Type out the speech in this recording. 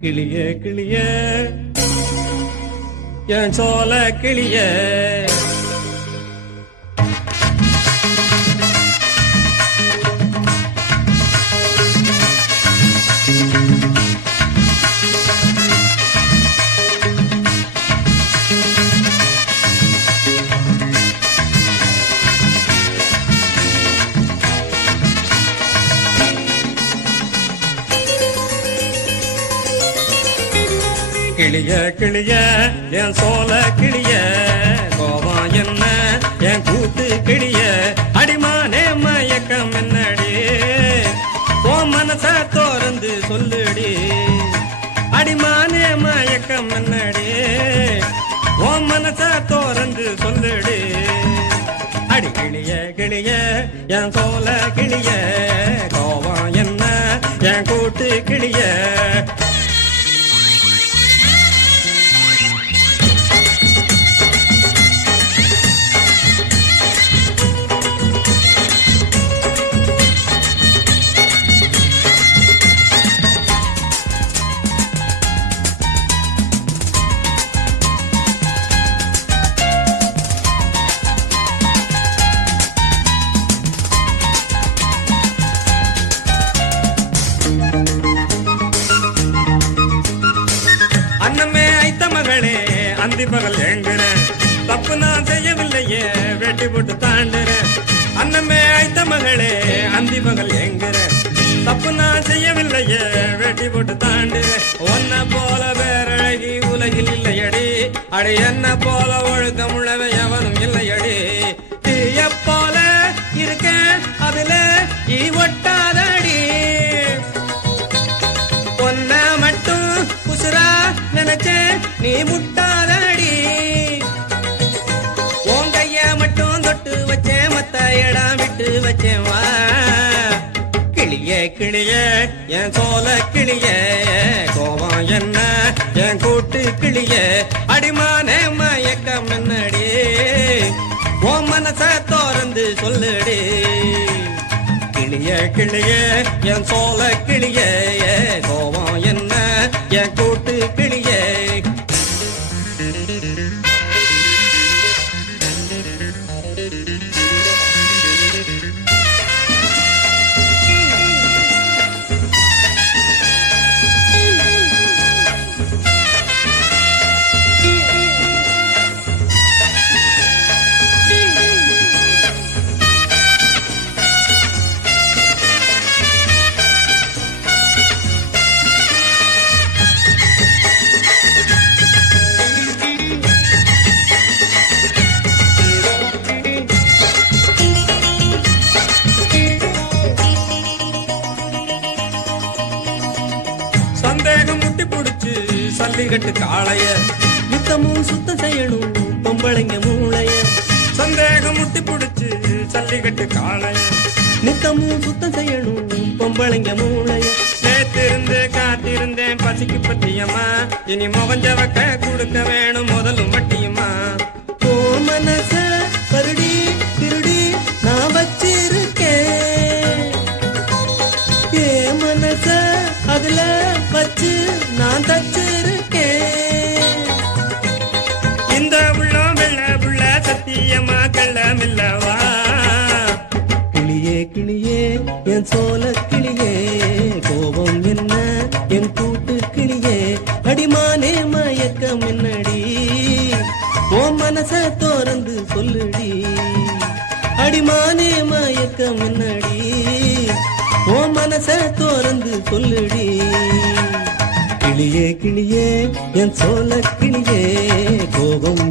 கிளியே கிளியே என் சோல கிளியே கிளிய கிளிய என் சோல கிளிய கோவம் என்ன என் கூத்து கிளிய அடிமானே மயக்கம் என்னடி ஓ மனச தோறந்து சொல்லுடி அடிமானே மயக்கம் என்னடி ஓ மனச தோறந்து சொல்லுடி அடி கிளிய கிளிய என் சோல கிளிய கோவம் என்ன என் கூத்து கிளிய அன்னமே ஐத்த மகளே அந்தி பகல் ஏங்குற தப்பு நான் செய்யவில்லையே வெட்டி போட்டு தாண்டுற அன்னமே ஐத்த மகளே அந்தி பகல் ஏங்குற தப்பு நான் செய்யவில்லையே வெட்டி போட்டு தாண்டுற ஒன்ன போல வேறழகி உலகில் இல்லையடி அடி என்ன போல ஒழுக்கம் உள்ளவன் எவனும் இல்லையடி தீய போல இருக்க அதுல ஈ ஒட்டாதடி ஒன்ன மட்டும் உசுரா நினைச்சே நீ முட்டாதடி உன் கைய மட்டும் தொட்டு வச்சேன் மத்த இடம் விட்டு வச்சேன் வா கிளியே கிளியே என் சோல கிளியே கோவம் என்ன என் கூட்டு கிளியே அடிமானே மயக்கம் என்னடி உன் மனச தோறந்து சொல்லுடி கிளியே கிளியே என் சோல கிளியே கோவம் என்ன என் கூட்டு கிளியே சந்தேகம் முட்டி புடிச்சு சல்லிகட்டு காளைய நித்தமும் சுத்தம் செய்யணும் பொம்பளைங்க மூளைய சந்தேகம் முட்டி புடிச்சு சல்லிகட்டு காளைய நித்தமும் சுத்தம் செய்யணும் பொம்பளைங்க மூளைய நேத்திருந்து காத்திருந்தேன் பசிக்கு பத்தியம்மா இனி முகஞ்சவக்க கொடுக்க வேணும் முதலும் வட்டியம்மா ஓ மனச கருடி திருடி நான் வச்சிருக்கேன் ஏ மனச அதுல வச்சு நான் தச்சிருக்கேன் இந்த உள்ளம் வெள்ள புள்ள சத்தியமா கள்ளமில்லவா கிளியே கிளியே என் சோல கிளியே கோபம் என்ன என் கூட்டு கிளியே அடிமானே மயக்கம் என்னடி ஓ மனச தோறந்து சொல்லுடி அடிமானே மயக்கம் என்னடி ஓ மனச தோறந்து சொல்லுடி கிளியே கிளியே என் சோல கிளியே கோபம்